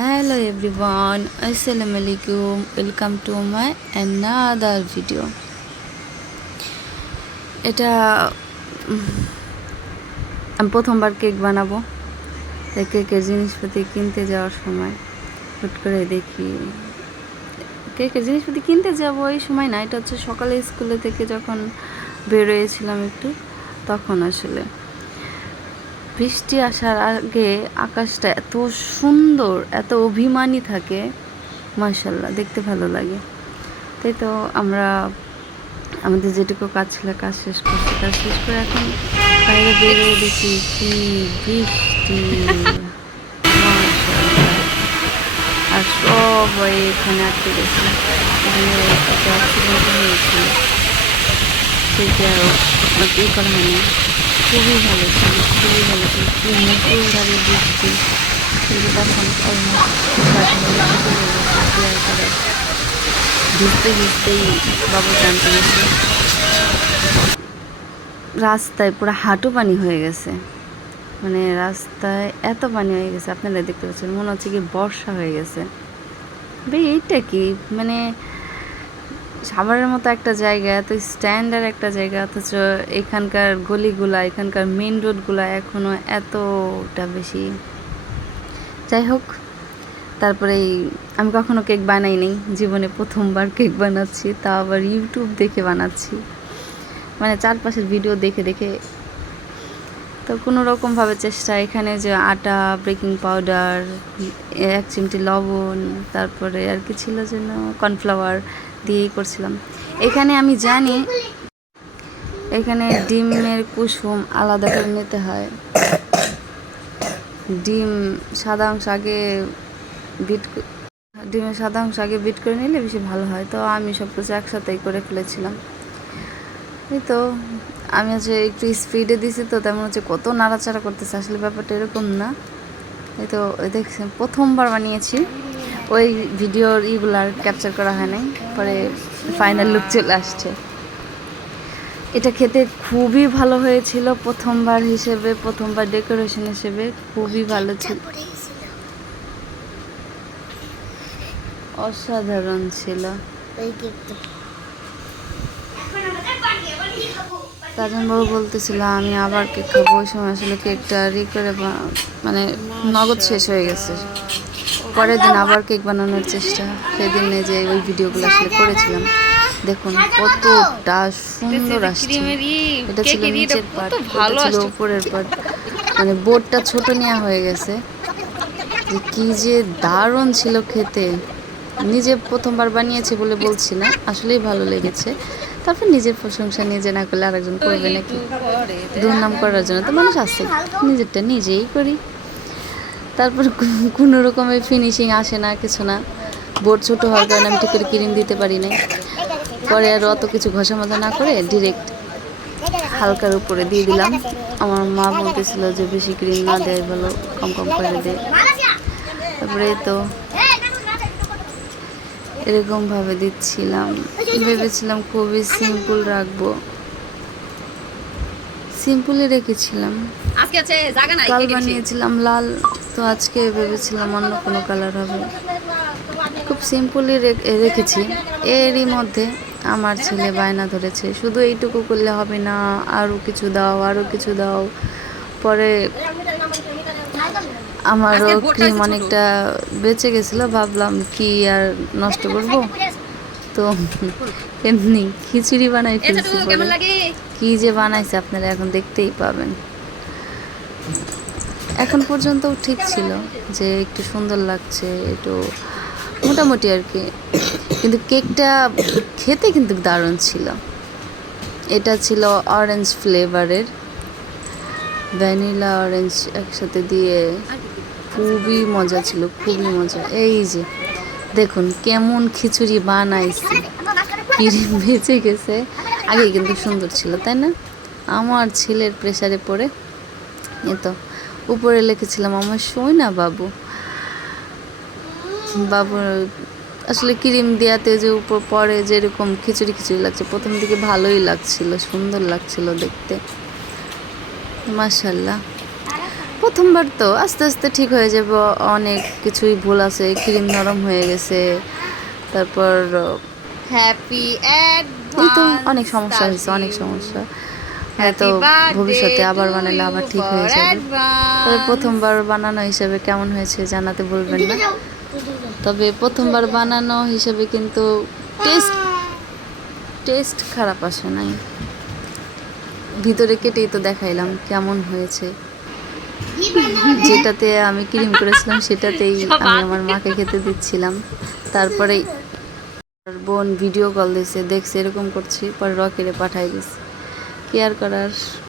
Hello everyone, Assalamualaikum. Welcome to my another video. এটা আমি প্রথমবার কেক বানাবো। কেকের জিনিসপাতি কিনতে যাওয়ার সময় হুট করে দেখি কেকের জিনিসপাতি কিনতে যাবো এই সময় না, এটা হচ্ছে সকালে স্কুলে থেকে যখন বেরোয়েছিলাম একটু তখন আসলে বৃষ্টি আসার আগে আকাশটা এত সুন্দর, এত অভিমানী থাকে, মাশাআল্লাহ দেখতে ভালো লাগে। তাই তো আমরা আমাদের যেটুকু কাজ ছিল কাজ শেষ করছি, কাজ শেষ করে এখন বাইরে বেরিয়ে দেখি কি বৃষ্টি, আর সবাই এখানে আটকে গেছে। এখানে একটা অ্যাক্সিডেন্ট হয়েছিল, সেটা ই করা হয়নি। খুবই ভালো ছিল, খুবই ভালো ছিল। খুব মুসুলধারে বৃষ্টি, কিন্তু তখন অলমোস্ট ভিজতে ভিজতেই বাবু জানতে গেছে। রাস্তায় পুরো হাঁটু পানি হয়ে গেছে, মানে রাস্তায় এত পানি হয়ে গেছে আপনারা দেখতে পাচ্ছেন, মনে হচ্ছে কি বর্ষা হয়ে গেছে। এইটা কি মানে সাভারের মতো একটা জায়গা, এত স্ট্যান্ডার্ড একটা জায়গা, অথচ এখানকার গলিগুলা, এখানকার মেন রোডগুলা এখনও এতটা বেশি। যাই হোক, তারপরে আমি কখনো কেক বানাইনি, জীবনে প্রথমবার কেক বানাচ্ছি, তা আবার ইউটিউব দেখে বানাচ্ছি, মানে চারপাশের ভিডিও দেখে দেখে। তো কোনো রকমভাবে চেষ্টা, এখানে যে আটা, বেকিং পাউডার, 1 চিমটি লবণ, তারপরে আর কি ছিল যেন কর্নফ্লাওয়ার দিয়েই করছিলাম। এখানে আমি জানি এখানে ডিমের কুসুম আলাদা করে নিতে হয়। ডিমের সাদা অংশ আগে বিট করে নিলে বেশি ভালো হয়। তো আমি সব কিছু একসাথেই করে ফেলেছিলাম। এই তো আমি হচ্ছে একটু স্পিডে দিছি, তো তেমন হচ্ছে কত নাড়াচাড়া করতেছে, আসলে ব্যাপারটা এরকম না। এই তো দেখছেন প্রথমবার বানিয়েছি, ওই ভিডিওর ইগুলার ক্যাপচার করা হয় নাই, পরে ফাইনাল লুক চলে আসছে। এটা খেতে খুবই ভালো হয়েছিল, প্রথমবার হিসেবে, প্রথমবার ডেকোরেশন হিসেবে খুবই ভালো ছিল, অসাধারণ ছিল। কাজন বাবু বলতেছিল আমি আবার কেক খাবো, ওই সময় আসলে কেকটা করে মানে নগদ শেষ হয়ে গেছে। পরের দিন আবার কেক বানানোর চেষ্টা, সেদিনে যে ওই ভিডিওগুলো আসলে করেছিলাম, দেখুন কতটা সুন্দর আসছে। এটা ছিল নিচের পার্ট, এটা ছিল উপরের পার্ট, মানে বোর্ডটা ছোট নেওয়া হয়ে গেছে। যে কি যে দারুণ ছিল খেতে। নিজে প্রথমবার বানিয়েছি বলে বলছি না, আসলেই ভালো লেগেছে। তারপর নিজের প্রশংসা নিজে না করলে আরেকজন করবে নাকি? দুর্নাম করার জন্য তো মানুষ আছে, নিজেরটা নিজেই করি। তারপর কোনো রকমের ফিনিশিং আসে না, কিছু না। বোর্ড ছোটো হওয়ার কারণে আমি ঠিক করে ক্রিম দিতে পারি নাই। পরে আর অত কিছু ঘষা মাজা না করে ডিরেক্ট হালকার উপরে দিয়ে দিলাম। আমার মা বলতেছিল যে বেশি ক্রিম না দেয় ভালো, কম কম করে দে। তারপরে তো এরকমভাবে দিচ্ছিলাম, ভেবেছিলাম খুবই সিম্পল রাখবো, সিম্পলই রেখেছিলাম। কাল বানিয়েছিলাম লাল, তো আজকে ভেবেছিলাম অন্য কোনো কালার হবে। খুব সিম্পলই রেখেছি। এরই মধ্যে আমার ছেলে বায়না ধরেছে শুধু এইটুকু করলে হবে না, আরও কিছু দাও, আরও কিছু দাও। পরে আমারও ক্রিম অনেকটা বেঁচে গেছিলো, ভাবলাম কি আর নষ্ট করব, তো এমনি খিচুড়ি বানাই ফেলছি। পরে কি যে বানাইছে আপনারা এখন দেখতেই পাবেন। এখন পর্যন্ত ঠিক ছিল, যে একটু সুন্দর লাগছে, একটু মোটামুটি আর কি, কিন্তু কেকটা খেতে কিন্তু দারুণ ছিল। এটা ছিল অরেঞ্জ ফ্লেভারের, ভ্যানিলা অরেঞ্জ একসাথে দিয়ে, খুবই মজা ছিল, খুবই মজা। এই যে দেখুন কেমন খিচুড়ি বানাইছি, ক্রিম বেঁচে গেছে। আগে কিন্তু সুন্দর ছিল, তাই না? আমার ছেলের প্রেসারে পড়ে এ তো উপরে লিখেছিলাম আমার সোনা বাবু। বাবুর আসলে ক্রিম দেওয়াতে যে উপর পরে যেরকম খিচুড়ি খিচুড়ি লাগছে, প্রথম দিকে ভালোই লাগছিল, সুন্দর লাগছিল দেখতে, মাশাআল্লাহ। প্রথম প্রথমবার তো আস্তে আস্তে ঠিক হয়ে যাব। অনেক কিছুই ভুল আছে, ক্রিম নরম হয়ে গেছে, তারপর হ্যাপি এই তো অ্যাডভান্স অনেক সমস্যা হয়েছে, অনেক সমস্যা। হয়তো ভবিষ্যতে আবার বানালে আবার ঠিক হয়ে যাবে। তবে প্রথমবার বানানো হিসেবে কেমন হয়েছে জানাতে বলবেন না। তবে প্রথমবার বানানো হিসেবে কিন্তু টেস্ট টেস্ট খারাপ আসে নাই। ভিতরে কেটেই তো দেখাইলাম কেমন হয়েছে। যেটাতে আমি ক্রিম করেছিলাম সেটাতেই আমি আমার মাকে খেতে দিচ্ছিলাম। তারপরে বোন ভিডিও কল দিছে, দেখছে এরকম করছি, পরে রকেরে পাঠাই দিছে। কি আর করার।